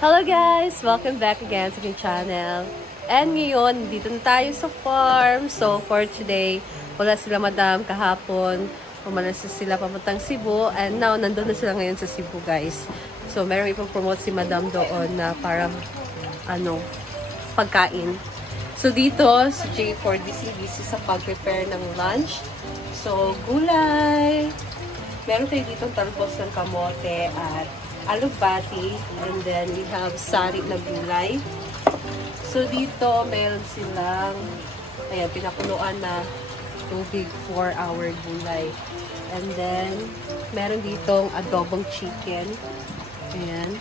Hello guys! Welcome back again sa aking channel. And ngayon, dito na tayo sa farm. So for today, wala sila madam kahapon. Umalas sila papuntang Cebu. And now, nandun na sila ngayon sa Cebu guys. So meron ipopromote si madam doon na parang pagkain. So dito, si J4 busy sa pag-prepare ng lunch. So gulay. Meron tayo ditong talbos ng kamote at alugbati, and then we have sari na gulay. So dito meron silang pinakuluan na tubig for our gulay. And then meron ditong adobong chicken. Ayan.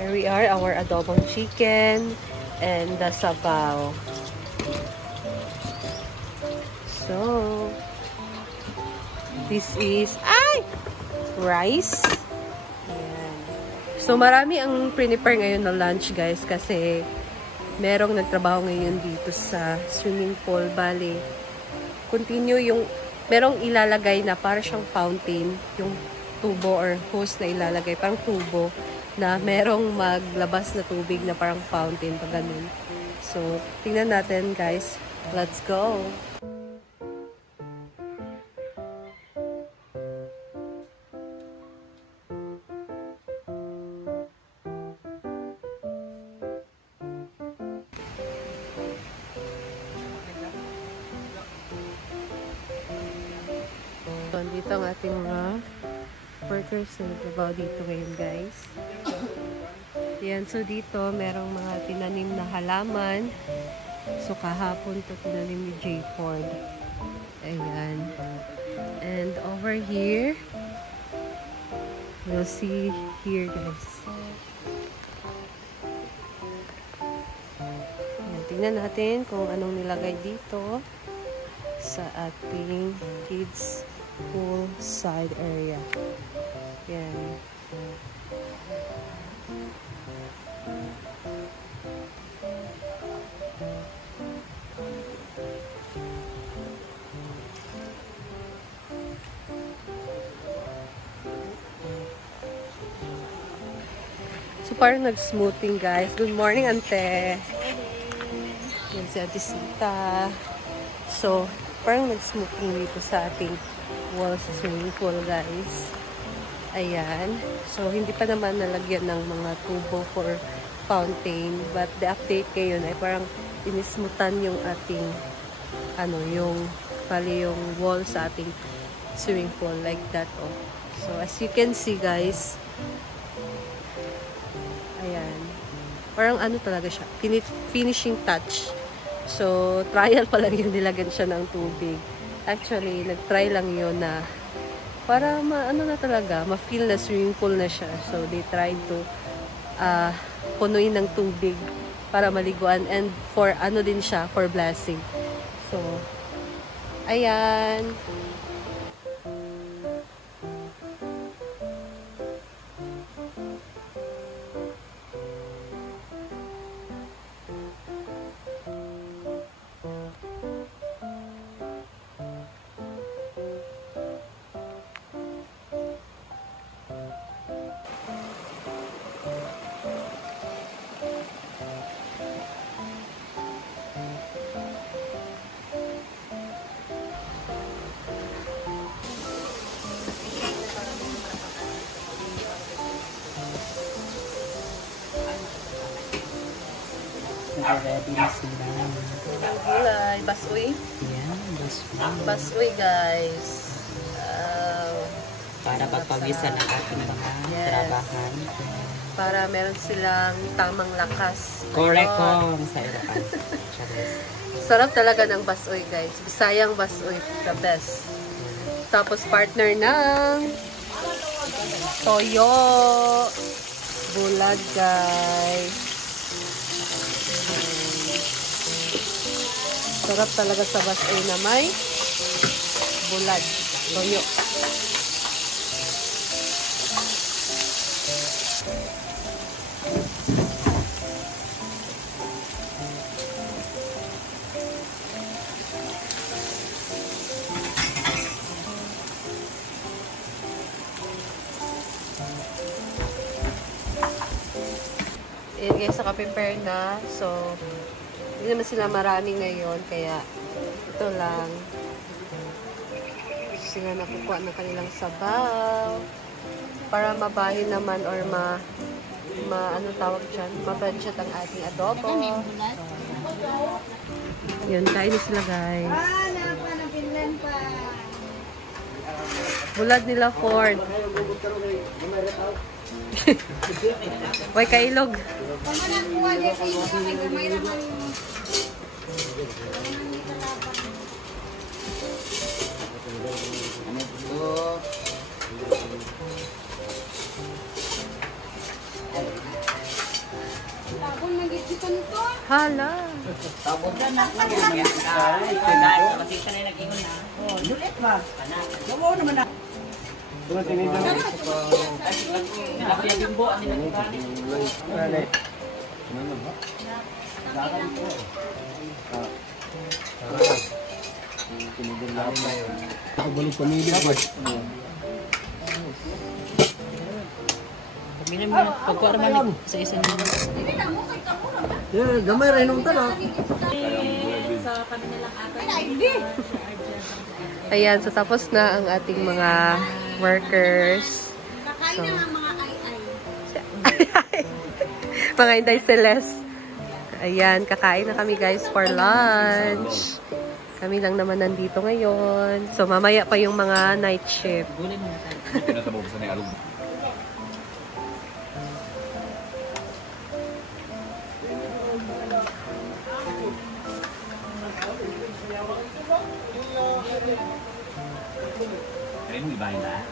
Here we are, our adobong chicken and the sabaw. So this is rice. So, marami ang prepare ngayon na lunch, guys, kasi merong nagtrabaho ngayon dito sa swimming pool. Bali, merong ilalagay na para siyang fountain, yung tubo or hose na ilalagay, parang tubo, na merong maglabas na tubig na parang fountain, pag ganun. So, tingnan natin, guys. Let's go! Dito ang ating mga workers na nagtrabaho dito ngayon, guys. Yan, so dito merong mga tinanim na halaman. So kahapon to tinanim ni J. Ford. Ayan. And over here, you'll see here, guys. Ayan, tingnan natin kung anong nilagay dito sa ating kids pool side area. Yan. So parang nag-smoothing, guys. Good morning, ante. Yan si Ate Sita. So parang nag-smoothing dito sa ating wall sa swimming pool, guys. Ayan. So, hindi pa naman nalagyan ng mga tubo for fountain. But the update ngayon ay parang inismutan yung ating yung wall sa ating swimming pool. Like that, oh. So, as you can see, guys, ayan. Parang talaga siya. Finishing touch. So, trial pa lang yung nilagyan siya ng tubig. Actually, nag-try lang yun na para ma-feel na swimming pool na siya. So, they tried to punuin ng tubig para maliguan and for din siya, for blessing. So, ayan. Ready na sila. Gulay. Basoy. Yan, basoy. Basoy, guys. para pagpawisan ang ating mga trabahan. Para meron silang tamang lakas. Correct ko Ayun. sa Irapan. Sarap talaga ng basoy, guys. Bisayang basoy, the best. Tapos partner ng toyo. Bulag, guys. Sarap talaga sa basoy na may bulag. Toyo. Ayan guys, naka-prepare na. So, hindi naman sila marami ngayon. Kaya, ito lang. Sila nakukuha ng kanilang sabaw. Para mabahin naman or ano tawag dyan, ma-budget ang ating adobo. Yun, kain na sila guys. Bulag nila Ford. Way kailog. Hala. Tabon na na. Pinay. Kasi siya na nag-ingon na. Oh, dulit ba? Gawa naman na. Doon tinidor sa Nilapya bimbo. Ano nila? Ano ba? Dagan ko. Tinidor lang pa yun. Ako balong pamilya ba? Pagbilang mo, pagkuha naman sa isang nila. Gamay rin nung tala. Ayan, so tapos na ang ating mga workers. Kakain na nga mga ay-ay. Mga Inday Celeste. Ayan, kakain na kami guys for lunch. Kami lang naman nandito ngayon. So mamaya pa yung mga night shift. Gulay mo na tayo. Pinatabog sa ni alog. Kaya mo ibahin na.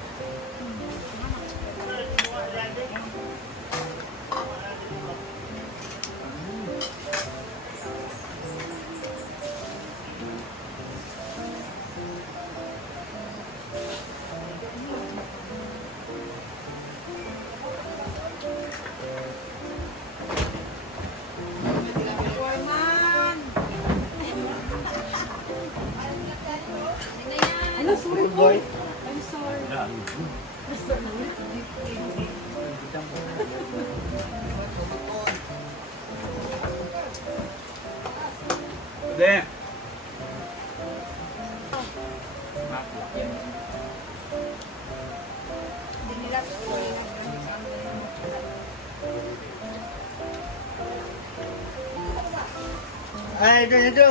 Boy. Deh. Ay, itu.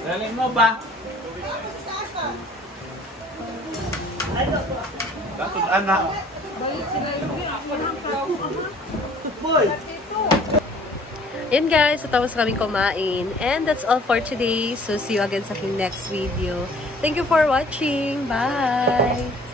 Dalhin mo ba? Dapat anak. Boy. Yan guys, so tapos kami kumain. And that's all for today. So see you again sa aking next video. Thank you for watching. Bye!